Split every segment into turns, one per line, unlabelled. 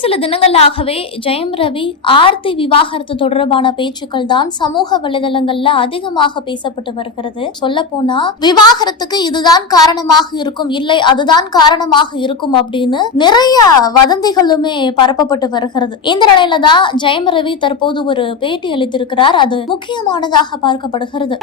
சில தினங்களாகவே ஜெயம் ரவி ஆர்த்தி விவாகரத்து தொடர்பான பேச்சுக்கள் தான் சமூக வலைதளங்கள்ல அதிகமாக பேசப்பட்டு வருகிறது. சொல்ல போனா விவாகரத்துக்கு இதுதான் காரணமாக இருக்கும் இல்லை அதுதான் காரணமாக இருக்கும் அப்படின்னு நிறைய வதந்திகளுமே பரப்பப்பட்டு வருகிறது. இந்த நிலையில தான் ஜெயம் ரவி தற்போது ஒரு பேட்டி அளித்திருக்கிறார். அது முக்கியமானதாக பார்க்கப்படுகிறது.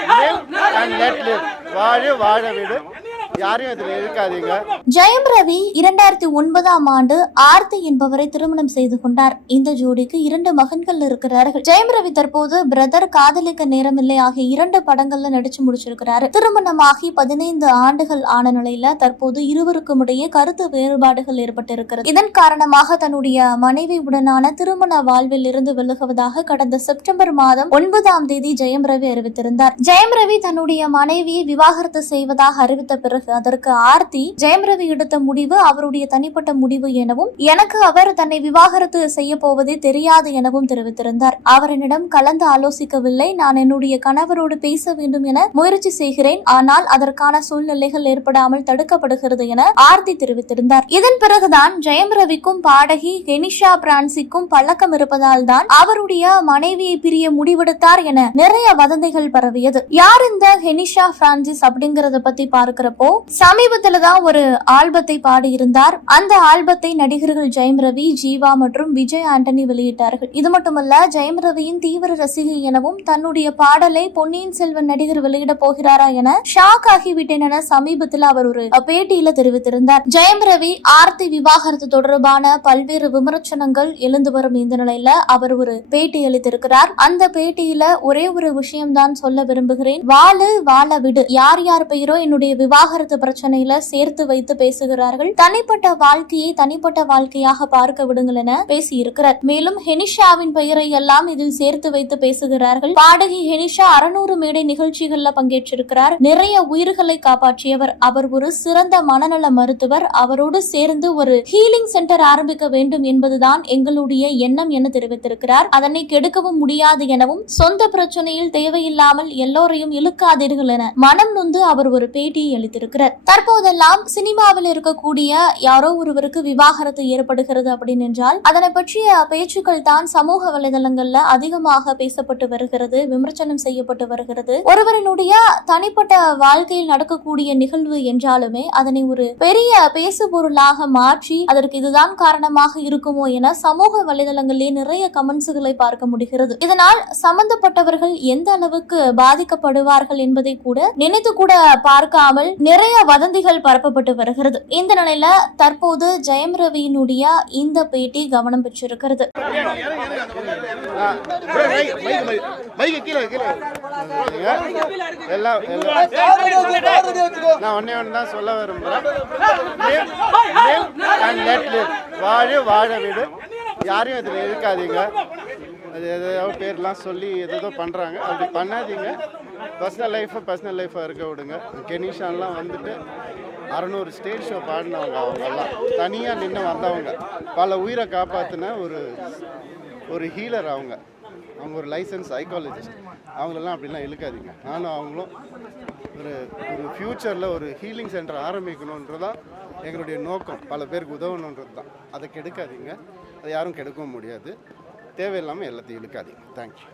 யாரையும் இதுல இருக்காதீங்க
ஜெயம் ரவி இரண்டாயிரத்தி ஒன்பதாம் ஆண்டு ஆர்த்தி என்பவரை திருமணம் செய்து கொண்டார். இந்த ஜோடிக்கு இரண்டு மகன்கள் இருக்கிறார்கள். ஜெயம் ரவி தற்போது பிரதர் காதலிக்க நேரமில்லை ஆகிய இரண்டு படங்கள்ல நடிச்சு முடிச்சிருக்கிறாரு. திருமணமாகி பதினைந்து ஆண்டுகள் ஆன நிலையில தற்போது இருவருக்கும் இடையே கருத்து வேறுபாடுகள் ஏற்பட்டிருக்கிறது. இதன் காரணமாக தன்னுடைய மனைவி உடனான திருமண வாழ்வில் இருந்து விலகுவதாக கடந்த செப்டம்பர் மாதம் ஒன்பதாம் தேதி ஜெயம் ரவி அறிவித்திருந்தார். ஜெயம் ரவி தன்னுடைய மனைவியை விவாகரத்து செய்வதாக அறிவித்த பிறகு அதற்கு ஆர்த்தி ஜெயம் ரவி எடுத்த முடிவு அவருடைய தனிப்பட்ட முடிவு எனவும் எனக்கு அவர் தன்னை விவாகரத்து செய்ய போவதே தெரியாது எனவும் தெரிவித்திருந்தார். அவர் என்னிடம் கலந்து ஆலோசிக்கவில்லை. நான் என்னுடைய கணவரோடு பேச வேண்டும் என முயற்சி செய்கிறேன். ஆனால் அதற்கான சூழ்நிலைகள் ஏற்படாமல் தடுக்கப்படுகிறது என ஆர்த்தி தெரிவித்திருந்தார். இதன் பிறகுதான் ஜெயம் ரவிக்கும் பாடகி கெனிஷா பிரான்சிக்கும் பழக்கம் இருப்பதால் தான் அவருடைய மனைவியை பிரிய முடிவெடுத்தார் என நிறைய வதந்திகள் பரவியது. யார் இந்த ஹெனிஷா பிரான்சிஸ் அப்படிங்கறத பத்தி பார்க்கிறப்போ சமீபத்துல தான் ஒரு ஆல்பத்தை பாடியிருந்தார். அந்த ஆல்பத்தை நடிகர்கள் ஜெயம் ரவி ஜீவா மற்றும் விஜய் ஆண்டனி வெளியிட்டார்கள். இது மட்டுமல்ல ஜெயம் ரவியின் தீவிர ரசிகை எனவும் தன்னுடைய பாடலை பொன்னியின் செல்வன் நடிகர் வெளியிட போகிறாரா என ஷாக் ஆகிவிட்டேன் என சமீபத்தில் அவர் ஒரு பேட்டியில தெரிவித்திருந்தார். ஜெயம் ரவி ஆர்த்தி விவாகரத்து தொடர்பான பல்வேறு விமர்சனங்கள் எழுந்து வரும் இந்த நிலையில அவர் ஒரு பேட்டி அளித்திருக்கிறார். அந்த பேட்டியில ஒரே ஒரு விஷயம் தான் சொல்ல விரும்புகிறேன். வாழு வாழ விடு. யார் யார் பெயரோ என்னுடைய விவாகரத்து பிரச்சனையில சேர்த்து வைத்து பேசுகிறார்கள். தனிப்பட்ட வாழ்க்கையை தனிப்பட்ட வாழ்க்கையாக பார்க்க விடுங்கள் என பேசியிருக்கிறார். மேலும் ஹெனிஷாவின் பெயரை எல்லாம் இதில் சேர்த்து வைத்து பேசுகிறார்கள். பாடகி ஹெனிஷா அறுநூறு மேடை நிகழ்ச்சிகள்ல பங்கேற்றிருக்கிறார். நிறைய உயிர்களை காப்பாற்றியவர். அவர் ஒரு சிறந்த மனநல மருத்துவர். அவரோடு சேர்ந்து ஒரு ஹீலிங் சென்டர் ஆரம்பிக்க வேண்டும் என்பதுதான் எங்களுடைய எண்ணம் என தெரிவித்திருக்கிறார். அதனை கெடுக்கவும் முடியாது எனவும் சொந்த பிரச்சனையில் தேவையில்லாமல் எல்லோரையும் இழுக்காதீர்கள் என மனம் நொந்து அவர் ஒரு பேட்டியை அளித்திருக்கிறார். தற்போதெல்லாம் சினிமாவில் இருக்கக்கூடிய யாரோ ஒருவருக்கு விவாகரத்து ஏற்படுகிறது அப்படின்னு என்றால் அதனை பற்றிய பேச்சுக்கள் தான் சமூக வலைதளங்கள்ல அதிகமாக பேசப்பட்டு வருகிறது விமர்சனம் செய்யப்பட்டு வருகிறது. ஒருவரினுடைய தனிப்பட்ட வாழ்க்கையில் நடக்கக்கூடிய நிகழ்வு என்றாலுமே அதனை ஒரு பெரிய பேசு பொருளாக மாற்றி அதற்கு இதுதான் காரணமாக இருக்குமோ என சமூக வலைதளங்களிலே நிறைய கமெண்ட்ஸுகளை பார்க்க முடிகிறது. இதனால் சம்பந்தப்பட்டவர்கள் எந்த அளவுக்கு பாதிக்கப்படுவார்கள் என்பதை கூட நினைத்து கூட பார்க்காமல் நிறைய வதந்திகள் பரப்பப்பட்டு வருகிறது. இந்த நிலையில தற்போது ஜெயம் ரவியினுடைய இந்த பேட்டி கவனம் பெற்றிருக்கிறது.
எல்லாம் நான் ஒன்னே தான் சொல்ல விரும்புகிறேன் அண்ட் வாழ விடு யாரையும் இதில் இருக்காதீங்க அது எதையோ பேர்லாம் சொல்லி எதோ பண்ணுறாங்க அப்படி பண்ணாதீங்க பர்சனல் லைஃப்பை பர்சனல் லைஃப்பாக இருக்க விடுங்க. கெனிஷான்லாம் வந்துட்டு அறநூறு ஸ்டேஜ் ஷோ பாடினவங்க அவங்கெல்லாம். தனியாக நின்று வந்தவங்க. பல உயிரை காப்பாற்றின ஒரு ஒரு ஹீலர் அவங்க. அவங்க ஒரு லைசன்ஸ் சைக்காலஜிஸ்ட் அவங்களெல்லாம் அப்படிலாம் இழுக்காதீங்க. நானும் அவங்களும் ஒரு ஒரு ஃப்யூச்சரில் ஒரு ஹீலிங் சென்டர் ஆரம்பிக்கணுன்றதான் எங்களுடைய நோக்கம். பல பேருக்கு உதவணுன்றது தான். அதை கெடுக்காதீங்க. அதை யாரும் கெடுக்கவும் முடியாது. தேவையில்லாமல் எல்லாத்தையும் இழுக்காதீங்க. தேங்க்யூ